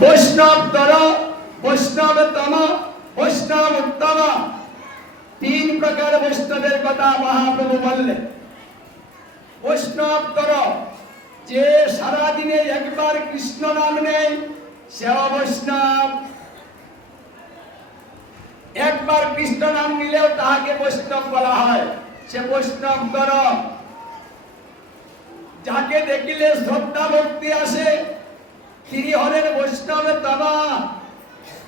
বৈষ্ণব তর বৈষ্ণব তম, বৈষ্ণব উত্তম। তিন প্রকার বৈষ্ণবের কথা মহাপ্রভু বললেন। বৈষ্ণব তর যে সারাদিনে একবার কৃষ্ণ নাম নেই সেও বৈষ্ণব। একবার কৃষ্ণ নাম নিলেও তাহাকে বৈষ্ণব বলা হয়। সে বৈষ্ণব তর যাকে দেখিলে শ্রদ্ধা ভক্তি আসে তিনি হলেন বৈষ্ণব তমা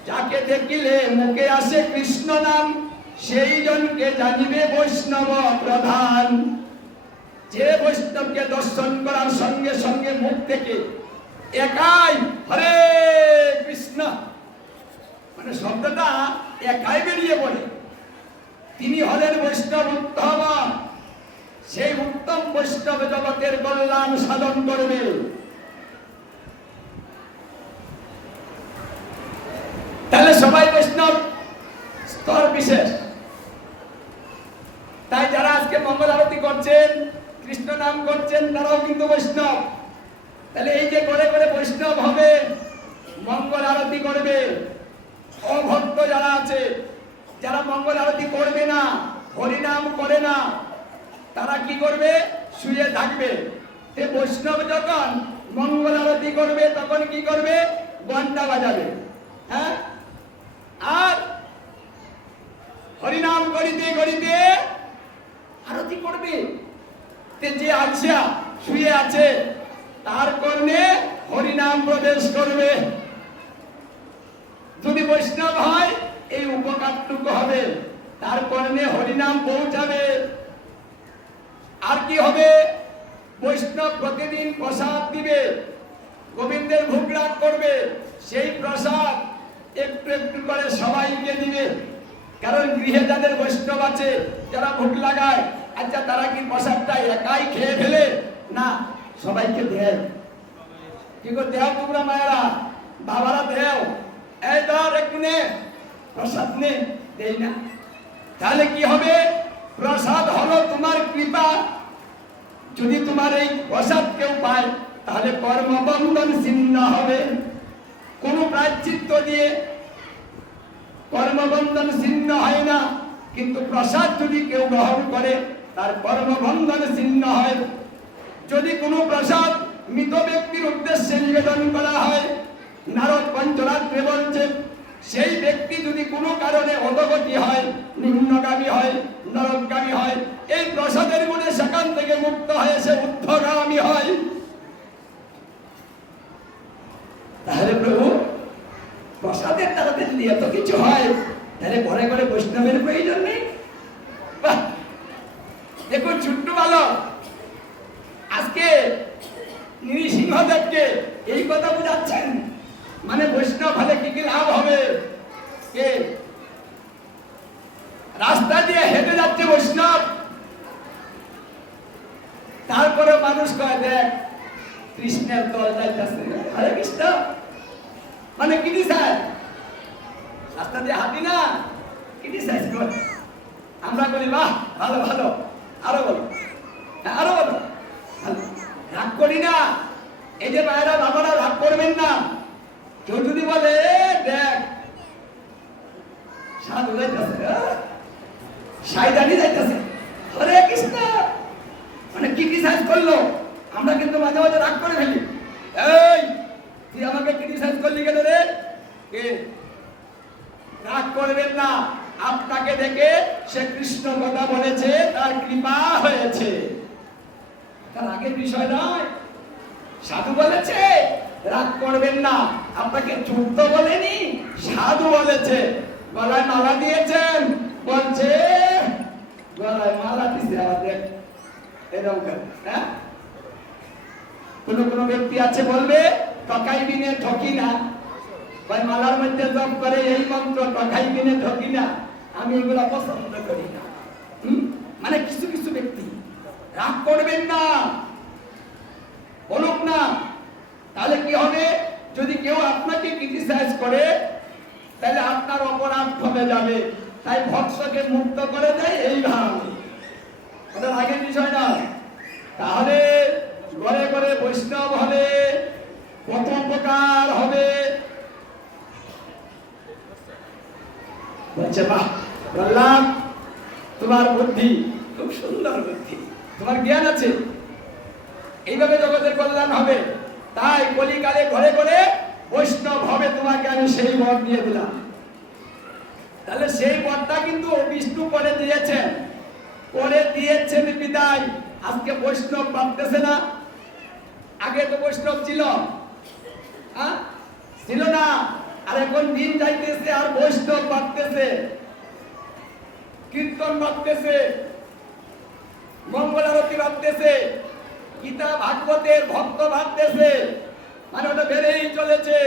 যাকে দেখিলে মুখে আসে কৃষ্ণ নাম, সেই জনকে জানিবে বৈষ্ণব প্রধান। যে বৈষ্ণবকে দর্শন করার সঙ্গে সঙ্গে মুখ থেকে একাই হরে কৃষ্ণ। মানে শব্দটা একাই বেরিয়ে পড়ে। তিনি হলেন বৈষ্ণব উত্তম। সেই উত্তম বৈষ্ণব জগতের কল্যাণ সাধন করবে তাহলে সবাই বৈষ্ণব স্তর বিশেষ। তাই যারা আজকে মঙ্গল আরতি করছেন, কৃষ্ণ নাম করছেন, তারাও কিন্তু বৈষ্ণব। তাহলে এই যে করে করে বৈষ্ণব হবে, মঙ্গল আরতি করবে। অভক্ত যারা আছে, যারা মঙ্গল আরতি করবে না, হরিনাম করে না, তারা কি করবে? শুয়ে থাকবে। সে বৈষ্ণব যখন মঙ্গল আরতি করবে, তখন কি করবে? ঘণ্টা বাজাবে। হ্যাঁ? আর হরিনাম করিতে করিতে আরতি করবে। যে আচ্ছা শুয়ে আছে, তার কর্ণে হরিনাম প্রবেশ করবে। যদি বৈষ্ণব হয়, এই উপকারটুকু হবে। তার কর্ণে হরিনাম পৌঁছাবে। আর কি হবে? বৈষ্ণব প্রতিদিন প্রসাদ দিবে, গোবিন্দের ভোগ করবে। সেই প্রসাদ একটু একটু করে সবাইকে দিবে। কারণ গৃহে যাদের বৈষ্ণব আছে, যারা ভোগ লাগায় আচ্ছা তারা কি প্রসাদটা একাই খেয়ে ফেলে? না, সবাইকে দেয়। কি গো দেও তোমরা মায়েরা? বাবারা দেও। এই ধর একটু নে প্রসাদ নে, দেই না। তাহলে কি হবে? প্রসাদ হলো তোমার কৃপা। যদি তোমার এই প্রসাদ কেউ পায়, তাহলে কর্মবন্ধন ছিন্ন হবে। কোন প্রায়শ্চিত্ত দিয়ে কর্মবন্ধন ছিন্ন হয় না। কিন্তু প্রসাদ যদি কেউ গ্রহণ করে, তার কর্মবন্ধন ছিন্ন হয়। যদি কোনো প্রসাদ মৃত ব্যক্তির উদ্দেশ্যে নিবেদন করা হয়, নারদ পঞ্চরাত্রে বলছে, সেই ব্যক্তি যদি কোনো কারণে অধগতি হয়, নিম্নগামী হয় নরকগামী হয়, এই প্রসাদের গুণে সেখান থেকে মুক্ত হয়ে সে ঊর্ধ্বগামী হয়। তাহলে প্রভু প্রসাদের দ্বারা যদি এত কিছু হয়, তাহলে ঘরে ঘরে বৈষ্ণবের প্রয়োজন নেই! দেখুন ছোট্ট বালক, আজকে নৃসিংহদেবকে এই কথা বোঝাচ্ছেন। মানে বৈষ্ণব হলে কি কি লাভ হবে? কে? রাস্তা দিয়ে হেঁটে যাচ্ছে বৈষ্ণব। তারপরে মানুষ কয়, দেখ, কৃষ্ণের দল যাইতেছে। হরে কৃষ্ণ! মানে ক্রিটিসাইজ রাস্তা দিয়ে হাঁটি না? ক্রিটিসাইজ করে। আমরা বলি বাহ ভালো ভালো। আরও বলো। হ্যাঁ, আরও বলো। রাগ করি না। এই যে মায়েরা বাবারা রাগ করবেন না। কেউ যদি বলে "এ, দেখ সাধু যাইতেছে সাইদানি যাইতেছে। হরে কৃষ্ণ। মানে কি ক্রিটিসাইজ করল। আমরা কিন্তু মাঝে মাঝে রাগ করে ফেলি। এই তুই আমাকে ক্রিটিসাইজ করলি কেন রে? রাগ করবেন না। আপনাকে দেখে সে কৃষ্ণ কথা বলেছে, তার কৃপা হয়েছে। তার আগের বিষয় নয়। সাধু বলেছে, রাগ করবেন না। আপনাকে যুদ্ধ বলেনি, সাধু বলেছে। গলায় মালা দিয়েছেন, বলছে, গলায় মালা দিছে আমাদের এরকম হ্যাঁ? কোন কোন ব্যক্তি আছে বলবে টকাই বিনে ঠকি না। ভাই, মালার মধ্যে জপ করে এই মন্ত্র, টকাই বিনে ঠকি না। আমি এগুলো পছন্দ করি না। মানে কিছু কিছু ব্যক্তি রাগ করবেন না। বলুক না। তাহলে কি হবে? যদি কেউ আপনাকে ক্রিটিসাইজ করে, তাহলে আপনার অপরাধ কমে যাবে। তাই ভক্তকে মুক্ত করে দেয় এই ভাব। ওদের আগের বিষয় না তাহলে ঘরে ঘরে বৈষ্ণব হলে কত উপকার হবে? বলছে, বাহ প্রহ্লাদ তোমার বুদ্ধি খুব সুন্দর বুদ্ধি। তোমার জ্ঞান আছে। এইভাবে জগতের কল্যাণ হবে। তাই কলিকালে ঘরে ঘরে বৈষ্ণব হবে তোমাকে আমি সেই বর দিয়ে দিলাম। তাহলে সেই বরটা কিন্তু বিষ্ণু করে দিয়েছেন। করে দিয়েছেন বিদায়। আজকে বৈষ্ণব ভাবতেছে না। আগে তো বৈষ্ণব ছিল। হ্যাঁ? ছিল না। আর এখন দিন যাইতেছে, আর বৈষ্ণব বাড়তেছে। কীর্তন বাড়তেছে। মঙ্গল আরতি বাড়তেছে। গীতা, ভাগবতের ভক্ত বাড়তেছে। মানে ওটা বেড়েই চলেছে।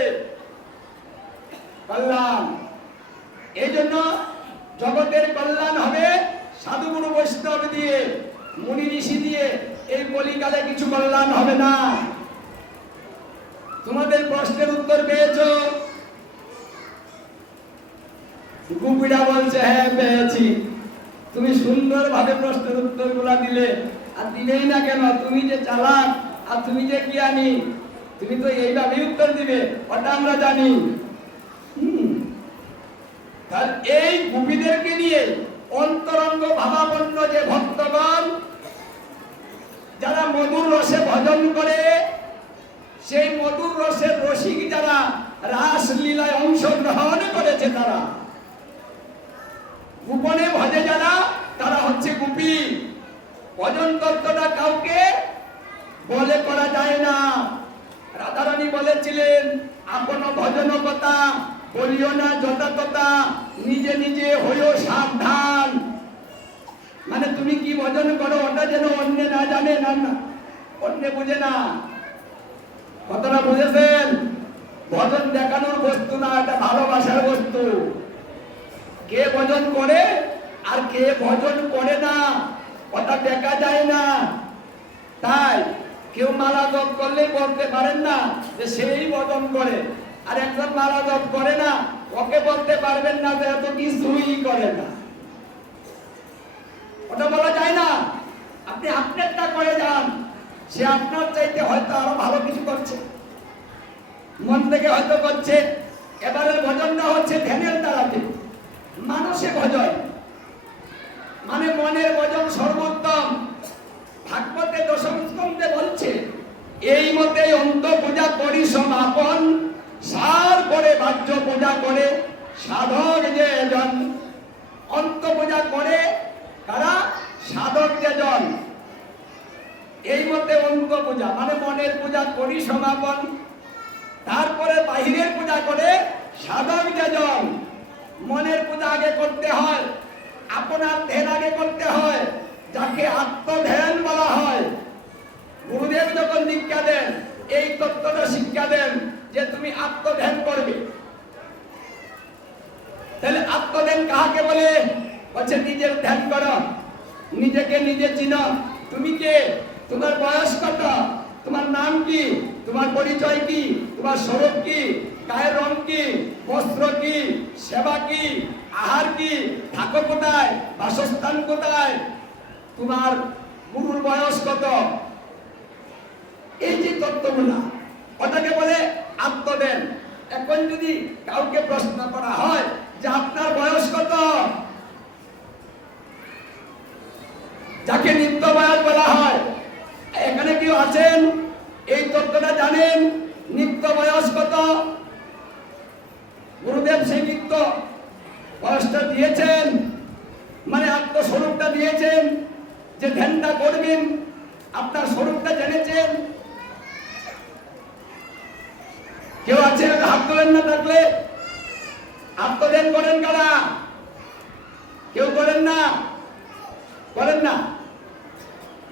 কল্যাণ। এই জন্য জগতের কল্যাণ হবে সাধুগুরু বৈষ্ণব দিয়ে, মুনি ঋষি দিয়ে, এই কলিকালে কিছু কল্যাণ হবে না। উত্তর পেয়েছ? গুপিরা বলছে হ্যাঁ পেয়েছি। তুমি সুন্দরভাবে প্রশ্নের উত্তরগুলো দিলে। আর দিলেই না কেন? তুমি যে চালাক, আর তুমি যে জ্ঞানী তুমি তো এইভাবেই উত্তর দিবে, ওটা আমরা জানি। তাহলে এই গুপিদেরকে নিয়ে অন্তরঙ্গ ভাবাপন্ন যে ভক্তগণ, যারা মধুর রসে ভজন করে সেই মধুর রসের রসিক যারা রাসলীলায় অংশগ্রহণ করেছে তারা। গোপনে ভজে যারা, তারা হচ্ছে গুপি। ভজন তত্ত্বটা কাউকে বলে করা যায় না। রাধারানী বলেছিলেন, আপন ভজন কথা বলিও না যথাতথা, নিজে নিজে হইও সাবধান। মানে তুমি কি ভজন করো, ওটা যেন অন্য না জানে, না না, অন্য বুঝে না। কতটা বুঝেছেন? ভজন দেখানোর বস্তু না, এটা ভালোবাসার বস্তু। কে ভজন করে আর কে ভজন করে না ওটা দেখা যায় না। তাই কেউ মালা জপ করলে বলতে পারেন না যে সেই ভজন করে। আর একজন মালা জপ করে না, ওকে বলতে পারবেন না যে এত কিছুই করে না। ওটা বলা যায় না? আপনি আপনারটা করে যান। সে আপনার চাইতে হয়তো আরও ভালো কিছু করছে। মন থেকে হয়তো করছে, এবারের ভজনটা হচ্ছে ধ্যানের দ্বারাতে মানসে ভজন। মানে মনের ভজন সর্বোত্তম। ভাগবতে দশম স্কন্ধে বলছে, এই মতে অন্ত পূজা করি সমাপন, সার করে বাহ্য পূজা করে সাধক যে জন অন্ত পূজা করে? তারা সাধক যে জন এই মতে অন্ত পূজা মানে মনের পূজা করি সমাপন। তারপরে বাহিরের পূজা করে সাধক যে জন মনের পূজা আগে করতে হয়, আপনার ধ্যান আগে করতে হয়, যাকে আত্মধ্যান বলা হয়। গুরুদেব যখন দীক্ষা দেন, এই তত্ত্বটা শিক্ষা দেন যে তুমি আত্মধ্যান করবে। তাহলে আত্মধ্যান কাহাকে বলে? বলছে, নিজের ধ্যান করো, নিজেকে নিজে চিনো। তুমি কে? তোমার বয়স কত? তোমার নাম কি? তোমার পরিচয় কি? তোমার স্বরূপ কি? গায়ের রং কি? বস্ত্র কি? সেবা কি? আহার কি? থাকো কোথায়? বাসস্থান কোথায়? তোমার গুরুর বয়স কত? এই যে তত্ত্বগুলা ওটাকে বলে আত্মদেন। এখন যদি কাউকে প্রশ্ন করা হয় যে আপনার বয়স কত? যাকে নিত্য বয়স বলা হয় এখানে কেউ আছেন? এই তত্ত্বটা জানেন? নিত্য বয়স কত? গুরুদেব সেই নিত্য বয়সটা দিয়েছেন মানে আত্মস্বরূপটা দিয়েছেন যে ধ্যানটা করবেন। আপনার স্বরূপটা জেনেছেন। কেউ আছে? হাত তোলেন না থাকলে। আত্মধ্যান করেন কারা? কেউ করেন না? করেন না?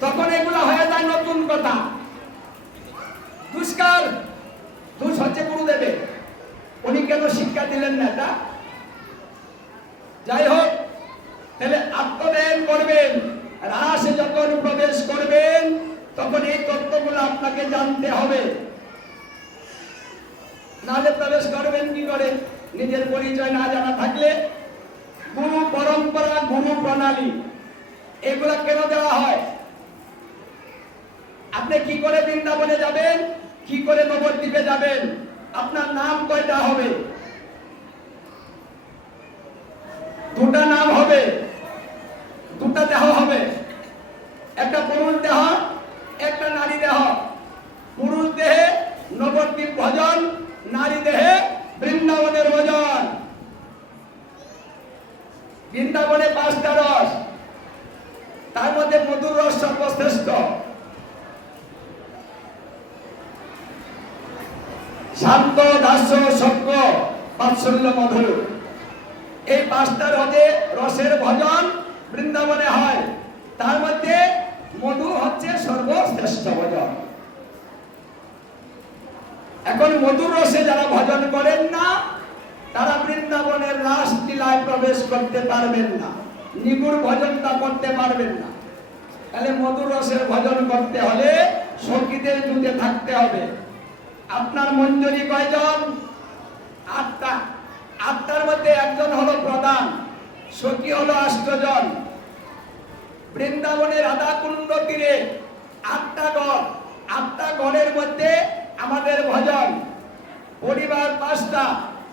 তখন এগুলা হয়ে যায় নতুন কথা। দুষ্কার দুষ হচ্ছে গুরুদেবে উনি কেন শিক্ষা দিলেন না এটা? যাই হোক, তাহলে আত্মদান করবেন। রাসে যখন প্রবেশ করবেন, তখন এই তত্ত্বগুলো আপনাকে জানতে হবে। নাহলে প্রবেশ করবেন কি করে? নিজের পরিচয় না জানা থাকলে গুরু পরম্পরা, গুরু প্রণালী, এগুলো কেন দেওয়া আপনি কি করে বৃন্দাবনে যাবেন? কি করে নবদ্বীপে যাবেন? আপনার নাম কয়টা হবে? দুটা নাম হবে দুটা দেহ হবে একটা পুরুষ দেহ একটা নারী দেহ পুরুষ দেহে নবদ্বীপ ভজন নারী দেহে বৃন্দাবনের ভজন বৃন্দাবনে পাঁচটা রস তার মধ্যে মধুর রস সর্বশ্রেষ্ঠ শান্ত দাস্য সভ্য মধুর এই পাঁচটা রসে রসের ভজন বৃন্দাবনে হয়। তার মধ্যে মধু হচ্ছে সর্বশ্রেষ্ঠ ভজন। এখন মধুর রসে যারা ভজন করেন না, তারা বৃন্দাবনের রাস লীলায় প্রবেশ করতে পারবেন না। নিগুড় ভজনটা করতে পারবেন না। তাহলে মধুর রসের ভজন করতে হলে সঙ্গীতের যুগে থাকতে হবে। আপনার মঞ্জুরি কয়জন? আটটা। আটটার মধ্যে একজন হলো প্রধান, সখী হলো আষ্টজন বৃন্দাবনের রাধা কুণ্ড তীরে আটটা গড় আটটা গড়ের মধ্যে আমাদের ভজন। পরিবার পাঁচটা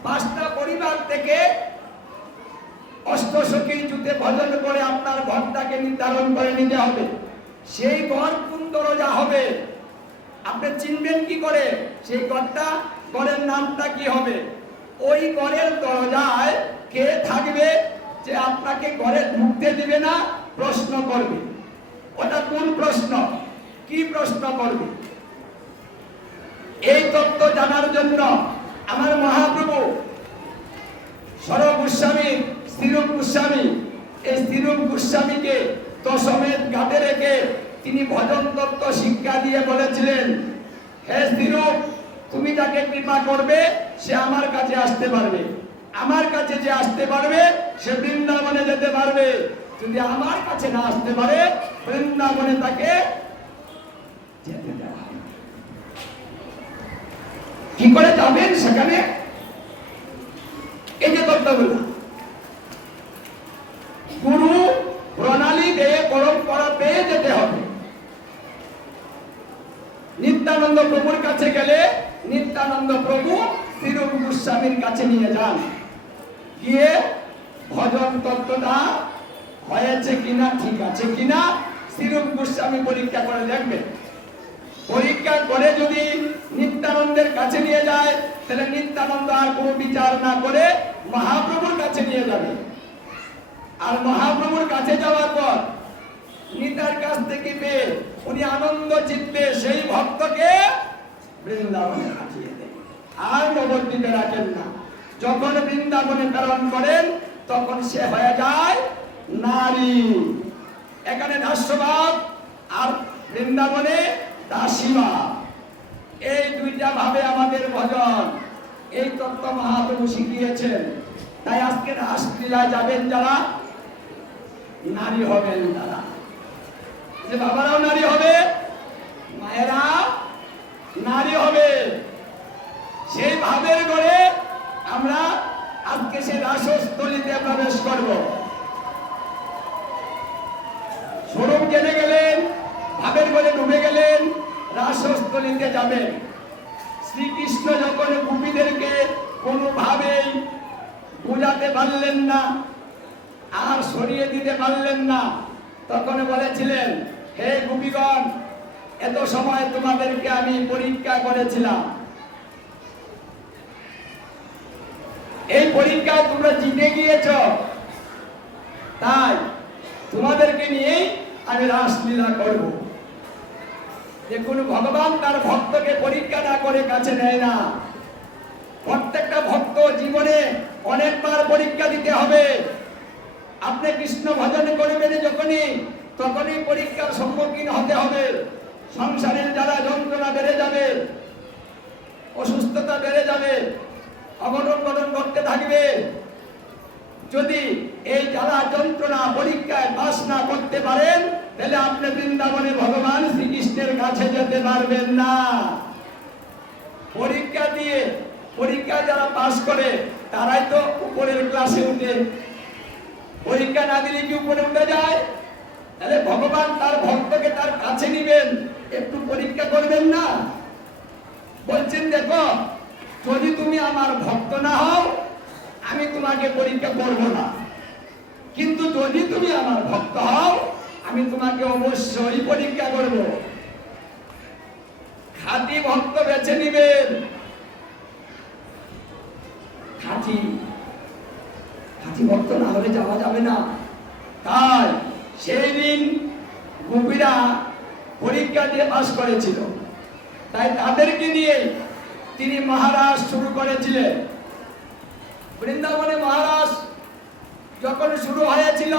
পাঁচটা পরিবার থেকে অষ্টসখীর যুদ্ধে ভজন করে আপনার ঘরটাকে নির্ধারণ করে নিতে হবে। সেই ঘর কোন দরজা হবে? আপনি চিনবেন কি করে? সেই ঘরটা, ঘরের নামটা কি হবে? ওই ঘরের দরজায় কে থাকবে যে আপনাকে ঘরে ঢুকতে দিবে না, প্রশ্ন করবে। ওটা কোন প্রশ্ন? কি প্রশ্ন করবে? এই তত্ত্ব জানার জন্য আমার মহাপ্রভু সরব গোস্বামী স্থিরূপ গোস্বামী এই স্থিরূপ গোস্বামীকে দশমের ঘাটে রেখে তিনি ভজন তত্ত্ব শিক্ষা দিয়ে বলেছিলেন, হে স্থিরূপ তুমি তাকে কৃপা করবে সে আমার কাছে আসতে পারবে। আমার কাছে যে আসতে পারবে, সে বৃন্দাবনে যেতে পারবে। যদি আমার কাছে না আসতে পারে, বৃন্দাবনে তাকে যেতে দেওয়া কি করে যাবেন সেখানে? এই যে তত্ত্বগুলো। গুরু প্রণালী পেয়ে পরম্পরা পেয়ে যেতে হবে। নিত্যানন্দ প্রভুর কাছে গেলে নিত্যানন্দ প্রভু তিরুপ গোস্বামীর কাছে নিয়ে যান। গিয়ে ভজন তত্ত্বটা হয়েছে কিনা, ঠিক আছে কিনা তিরুপ গোস্বামী পরীক্ষা করে দেখবেন পরীক্ষা করে যদি নিত্যানন্দের কাছে নিয়ে যায়, তাহলে নিত্যানন্দ আর কোনো বিচার না করে মহাপ্রভুর কাছে নিয়ে যাবে। আর মহাপ্রভুর কাছে যাওয়ার পর নিতার কাছ থেকে পেয়ে উনি আনন্দ চিত্তে সেই ভক্তকে বৃন্দাবনে পাঠিয়ে দেন। আর নবদ্বীপে রাখেন না। যখন বৃন্দাবনে প্রেরণ করেন, তখন সে হয়ে যায় নারী। এখানে দাস্যবাদ আর বৃন্দাবনে দাসীবাদ। এই দুইটা ভাবে আমাদের ভজন। এই তত্ত্ব মহাপ্রভু শিখিয়েছেন। তাই আজকে রাসলীলা যাবেন যারা, নারী হবেন তারা। যে বাবারাও নারী হবে, মায়েরা নারী হবে। সেই ভাবের গড়ে আমরা আজকে সে রাসস্থলিতে প্রবেশ করব। স্বরূপ জেনে গেলেন, ভাবের গড়ে ডুবে গেলেন রাসস্থলিতে যাবেন। শ্রীকৃষ্ণ যখন গোপীদেরকে কোনোভাবেই বোঝাতে পারলেন না আর সরিয়ে দিতে পারলেন না, তখন বলেছিলেন, হে গোপীগণ, এত সময় তোমাদেরকে আমি পরীক্ষা করেছিলাম। এই পরীক্ষায় তোমরা জিতে গিয়েছ। তাই তোমাদেরকে নিয়েই আমি রাসলীলা করব। দেখুন, ভগবান তার ভক্তকে পরীক্ষা না করে কাছে নেয় না। প্রত্যেকটা ভক্ত জীবনে অনেকবার পরীক্ষা দিতে হবে। আপনি কৃষ্ণ ভজন করবেন যখনই, তখনই পরীক্ষার সম্মুখীন হতে হবে। সংসারের যারা যন্ত্রণা বেড়ে যাবে, অসুস্থতা বেড়ে যাবে। অঘটন করতে থাকবে। যদি এই জ্বালা যন্ত্রণা পরীক্ষায় পাস না করতে পারেন, তাহলে আপনি বৃন্দাবনে ভগবান শ্রীকৃষ্ণের কাছে যেতে পারবেন না। পরীক্ষা দিয়ে, পরীক্ষা যারা পাস করে, তারাই তো উপরের ক্লাসে উঠে। পরীক্ষা না দিলে কি উপরে উঠে যায়? তাহলে ভগবান তার ভক্তকে তার কাছে নিবেন। একটু পরীক্ষা করবেন না? বলছেন, দেখো যদি তুমি আমার ভক্ত না হও, আমি তোমাকে পরীক্ষা করব না। কিন্তু যদি তুমি আমার ভক্ত হও, আমি তোমাকে অবশ্যই পরীক্ষা করব। খাঁটি ভক্ত বেছে নিবেন। খাঁটি। খাঁটি ভক্ত না হলে যাওয়া যাবে না। তাই সেই দিন গোপীরা পরীক্ষা দিয়ে পাস করেছিল। তাই তাদেরকে নিয়ে তিনি মহারাজ শুরু করেছিলেন। বৃন্দাবনে মহারাজ যখন শুরু হয়েছিল,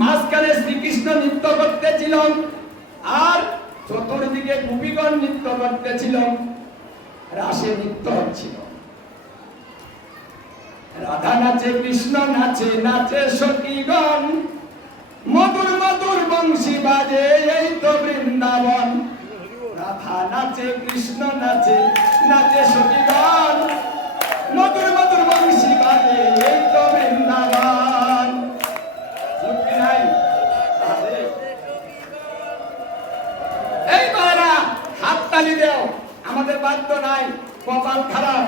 মাঝখানে শ্রীকৃষ্ণ নৃত্য করতেছিল আর চতুর্দিকে গোপীগণ নৃত্য করতেছিল। রাসে নৃত্য হচ্ছিল। রাধা নাচে, কৃষ্ণ নাচে নাচে সখীগণ। মধুর মধুর বংশী বাজে এই তো বৃন্দাবন। রাধা নাচে, কৃষ্ণ নাচে নাচে সখীগণ। মধুর মধুর বংশী বাজে, এই তো বৃন্দাবন। এই মায়েরা, হাততালি দেও, আমাদের বাধ্য নাই, কপাল খারাপ।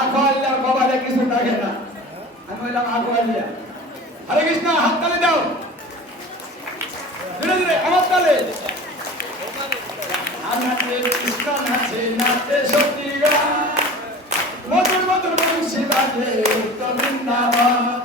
আখোয়াল্লার কপালে কিছু থাকে না। আমি বললাম আখোয়াল্লিয়া হরে কৃষ্ণ হাত হাততালি দাও। ধীরে ধীরে, আমার তালে। নাচে কৃষ্ণ নাচে নাচে সত্যি মধুর মধুর বংশী বাজে তো বৃন্দাবন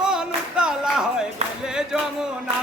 মন তালা হয়ে গেলে যমুনা।